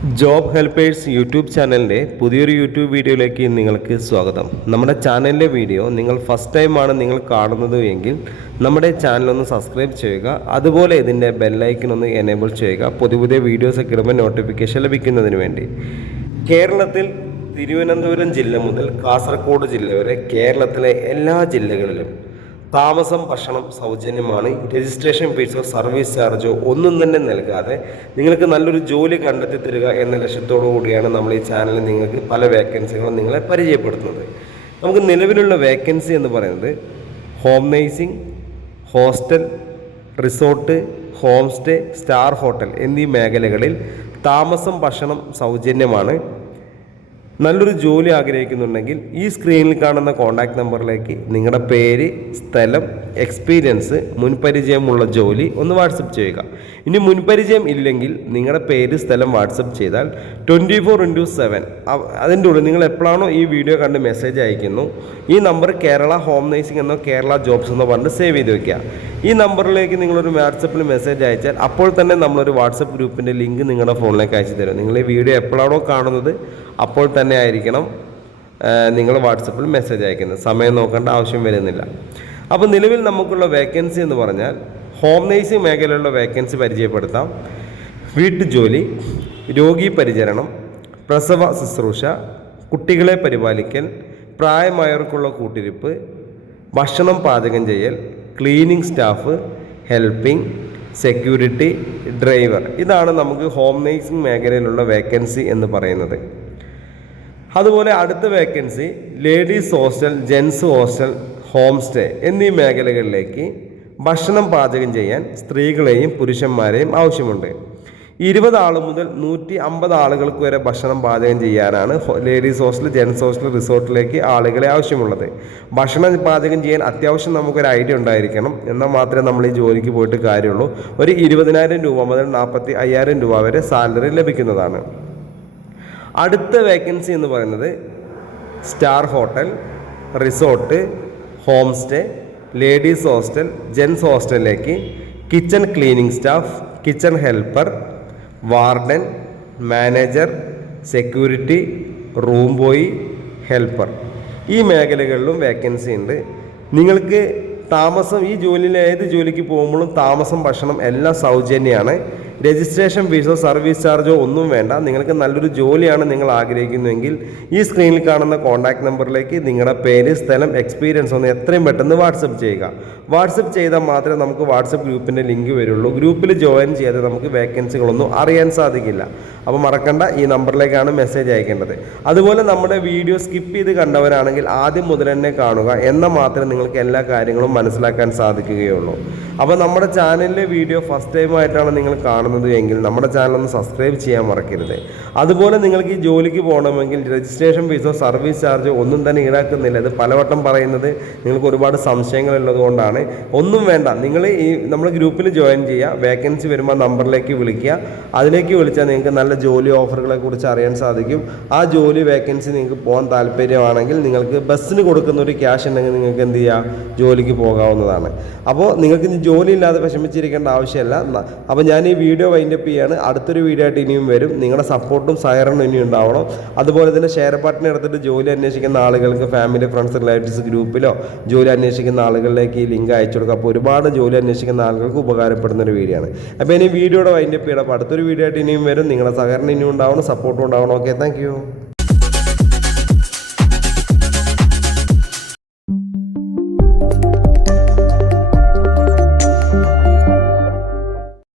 Job helpers YouTube ചാനലിൻ്റെ പുതിയൊരു YouTube വീഡിയോയിലേക്ക് നിങ്ങൾക്ക് സ്വാഗതം. നമ്മുടെ ചാനലിലെ വീഡിയോ നിങ്ങൾ ഫസ്റ്റ് ടൈമാണ് നിങ്ങൾ കാണുന്നത് എങ്കിൽ നമ്മുടെ ചാനലൊന്ന് സബ്സ്ക്രൈബ് ചെയ്യുക. അതുപോലെ ഇതിൻ്റെ ബെല്ലൈക്കൺ ഒന്ന് എനേബിൾ ചെയ്യുക, പുതിയ പുതിയ വീഡിയോസൊക്കെ ഇടുമ്പോൾ നോട്ടിഫിക്കേഷൻ ലഭിക്കുന്നതിന് വേണ്ടി. കേരളത്തിൽ തിരുവനന്തപുരം ജില്ല മുതൽ കാസർഗോഡ് ജില്ല വരെ കേരളത്തിലെ എല്ലാ ജില്ലകളിലും താമസം ഭക്ഷണം സൗജന്യമാണ്. രജിസ്ട്രേഷൻ ഫീസോ സർവീസ് ചാർജോ ഒന്നും തന്നെ നൽകാതെ നിങ്ങൾക്ക് നല്ലൊരു ജോലി കണ്ടെത്തി തരിക എന്ന ലക്ഷ്യത്തോടു കൂടിയാണ് നമ്മൾ ഈ ചാനലിൽ നിങ്ങൾക്ക് പല വേക്കൻസികളും നിങ്ങളെ പരിചയപ്പെടുത്തുന്നത്. നമുക്ക് നിലവിലുള്ള വേക്കൻസി എന്ന് പറയുന്നത് home nursing, hostel, resort, home stay, star hotel എന്നീ മേഖലകളിൽ താമസം ഭക്ഷണം സൗജന്യമാണ്. നല്ലൊരു ജോലി ആഗ്രഹിക്കുന്നുണ്ടെങ്കിൽ ഈ സ്ക്രീനിൽ കാണുന്ന കോൺടാക്റ്റ് നമ്പറിലേക്ക് നിങ്ങളുടെ പേര്, സ്ഥലം, എക്സ്പീരിയൻസ്, മുൻപരിചയമുള്ള ജോലി ഒന്ന് വാട്സപ്പ് ചെയ്യുക. ഇനി മുൻപരിചയം ഇല്ലെങ്കിൽ നിങ്ങളുടെ പേര്, സ്ഥലം വാട്സപ്പ് ചെയ്താൽ 24/7 അതിൻ്റെ ഉള്ളിൽ നിങ്ങൾ എപ്പോഴാണോ ഈ വീഡിയോ കണ്ട് മെസ്സേജ് അയക്കുന്നു ഈ നമ്പർ കേരള ഹോം നേഴ്സിംഗ് എന്നോ കേരള ജോബ്സ് എന്നോ പറഞ്ഞ് സേവ് ചെയ്ത് വയ്ക്കുക. ഈ നമ്പറിലേക്ക് നിങ്ങളൊരു വാട്സപ്പിൽ മെസ്സേജ് അയച്ചാൽ അപ്പോൾ തന്നെ നമ്മളൊരു വാട്സപ്പ് ഗ്രൂപ്പിൻ്റെ ലിങ്ക് നിങ്ങളുടെ ഫോണിലേക്ക് അയച്ചു തരും. നിങ്ങൾ ഈ വീഡിയോ എപ്പോഴാണോ കാണുന്നത് അപ്പോൾ തന്നെ ആയിരിക്കണം നിങ്ങൾ വാട്സപ്പിൽ മെസ്സേജ് അയക്കുന്നത്. സമയം നോക്കേണ്ട ആവശ്യം വരുന്നില്ല. അപ്പോൾ നിലവിൽ നമുക്കുള്ള വേക്കൻസി എന്ന് പറഞ്ഞാൽ ഹോം നേഴ്സിംഗ് മേഖലയിലുള്ള വേക്കൻസി പരിചയപ്പെടുത്താം. വീട്ടുജോലി, രോഗി പരിചരണം, പ്രസവ ശുശ്രൂഷ, കുട്ടികളെ പരിപാലിക്കൽ, പ്രായമായവർക്കുള്ള കൂട്ടിരിപ്പ്, ഭക്ഷണം പാചകം ചെയ്യൽ, cleaning staff, helping, security, driver. ഇതാണ് നമുക്ക് ഹോം നേഴ്സിംഗ് മേഖലയിലുള്ള വേക്കൻസി എന്ന് പറയുന്നത്. അതുപോലെ അടുത്ത vacancy ladies hostel, gents hostel, home stay എന്നീ മേഖലകളിലേക്ക് ഭക്ഷണം പാചകം ചെയ്യാൻ സ്ത്രീകളെയും പുരുഷന്മാരെയും ആവശ്യമുണ്ട്. 20 ആൾ മുതൽ 150 ആളുകൾക്ക് വരെ ഭക്ഷണം പാചകം ചെയ്യാനാണ് ലേഡീസ് ഹോസ്റ്റൽ, ജെൻസ് ഹോസ്റ്റൽ, റിസോർട്ടിലേക്ക് ആളുകളെ ആവശ്യമുള്ളത്. ഭക്ഷണം പാചകം ചെയ്യാൻ അത്യാവശ്യം നമുക്കൊരു ഐഡിയ ഉണ്ടായിരിക്കണം. എന്നാൽ മാത്രമേ നമ്മൾ ഈ ജോലിക്ക് പോയിട്ട് കാര്യമുള്ളൂ. ഒരു 20,000 രൂപ മുതൽ 45,000 രൂപ വരെ സാലറി ലഭിക്കുന്നതാണ്. അടുത്ത വേക്കൻസി എന്ന് പറയുന്നത് star hotel, resort, home stay, ladies hostel, gents ഹോസ്റ്റലിലേക്ക് kitchen cleaning staff, kitchen helper, warden, manager, security, room boy, helper ഈ മേഖലകളിലും വേക്കൻസി ഉണ്ട്. നിങ്ങൾക്ക് താമസം ഈ ജോലിയിൽ ഏത് ജോലിക്ക് പോകുമ്പോഴും താമസം ഭക്ഷണം എല്ലാം സൗജന്യമാണ്. രജിസ്ട്രേഷൻ ഫീസോ സർവീസ് ചാർജോ ഒന്നും വേണ്ട. നിങ്ങൾക്ക് നല്ലൊരു ജോലിയാണ് നിങ്ങൾ ആഗ്രഹിക്കുന്നുവെങ്കിൽ ഈ സ്ക്രീനിൽ കാണുന്ന കോൺടാക്റ്റ് നമ്പറിലേക്ക് നിങ്ങളുടെ പേര്, സ്ഥലം, എക്സ്പീരിയൻസ് ഒന്ന് എത്രയും പെട്ടെന്ന് വാട്സപ്പ് ചെയ്യുക. വാട്സപ്പ് ചെയ്താൽ മാത്രമേ നമുക്ക് വാട്സപ്പ് ഗ്രൂപ്പിൻ്റെ ലിങ്ക് വരുള്ളൂ. ഗ്രൂപ്പിൽ ജോയിൻ ചെയ്താൽ നമുക്ക് വേക്കൻസികളൊന്നും അറിയാൻ സാധിക്കില്ല. അപ്പോൾ മറക്കണ്ട, ഈ നമ്പറിലേക്കാണ് മെസ്സേജ് അയക്കേണ്ടത്. അതുപോലെ നമ്മുടെ വീഡിയോ സ്കിപ്പ് ചെയ്ത് കണ്ടവരാണെങ്കിൽ ആദ്യം മുതൽ തന്നെ കാണുക. എന്നാൽ മാത്രമേ നിങ്ങൾക്ക് എല്ലാ കാര്യങ്ങളും മനസ്സിലാക്കാൻ സാധിക്കുകയുള്ളൂ. അപ്പോൾ നമ്മുടെ ചാനലിലെ വീഡിയോ ഫസ്റ്റ് ടൈമായിട്ടാണ് നിങ്ങൾ കാണുന്നത് എങ്കിൽ നമ്മുടെ ചാനലൊന്ന് സബ്സ്ക്രൈബ് ചെയ്യാൻ മറക്കരുത്. അതുപോലെ നിങ്ങൾക്ക് ഈ ജോലിക്ക് പോകണമെങ്കിൽ രജിസ്ട്രേഷൻ ഫീസോ സർവീസ് ചാർജോ ഒന്നും തന്നെ ഈടാക്കുന്നില്ല. ഇത് പലവട്ടം പറയുന്നത് നിങ്ങൾക്ക് ഒരുപാട് സംശയങ്ങളുള്ളത് കൊണ്ടാണ്. ഒന്നും വേണ്ട, നിങ്ങൾ നമ്മൾ ഗ്രൂപ്പിൽ ജോയിൻ ചെയ്യുക. വേക്കൻസി വരുമ്പോൾ നമ്പറിലേക്ക് വിളിക്കുക. അതിലേക്ക് വിളിച്ചാൽ നിങ്ങൾക്ക് നല്ല ജോലി ഓഫറുകളെ കുറിച്ച് അറിയാൻ സാധിക്കും. ആ ജോലി വേക്കൻസി നിങ്ങൾക്ക് പോകാൻ താല്പര്യമാണെങ്കിൽ നിങ്ങൾക്ക് ബസ്സിന് കൊടുക്കുന്ന ഒരു ക്യാഷ് ഉണ്ടെങ്കിൽ നിങ്ങൾക്ക് എന്ത് ചെയ്യാം, ജോലിക്ക് പോകാവുന്നതാണ്. അപ്പോൾ നിങ്ങൾക്ക് ജോലി ഇല്ലാതെ വിഷമിച്ചിരിക്കേണ്ട ആവശ്യമില്ല. അപ്പോൾ ഞാൻ ഈ വീഡിയോ വൈൻഡപ്പ് ചെയ്യാണ്. അടുത്തൊരു വീഡിയോ ആയിട്ട് ഇനിയും വരും. നിങ്ങളുടെ സപ്പോർട്ടും സഹകരണവും ഇനിയും ഉണ്ടാവണം. അതുപോലെ തന്നെ ഷെയർ ബട്ടൺ എടുത്തിട്ട് ജോലി അന്വേഷിക്കുന്ന ആളുകൾക്ക് ഫാമിലി, ഫ്രണ്ട്സ്, റിലേറ്റീവ്സ് ഗ്രൂപ്പിലോ ജോലി അന്വേഷിക്കുന്ന ആളുകളിലേക്ക് ഈ ലിങ്ക് അയച്ചു കൊടുക്കുക. അപ്പോൾ ഒരുപാട് ജോലി അന്വേഷിക്കുന്ന ആളുകൾക്ക് ഉപകാരപ്പെടുന്ന ഒരു വീഡിയോ ആണ്. അപ്പോൾ ഇനി വീഡിയോയുടെ വൈൻഡപ്പ് ചെയ്യണം. അപ്പോൾ അടുത്തൊരു വീഡിയോ ആയിട്ട് ഇനിയും വരും. നിങ്ങളുടെ സഹകരണം ഇനിയും ഉണ്ടാവണം, സപ്പോർട്ടും ഉണ്ടാവണം. Okay, thank you.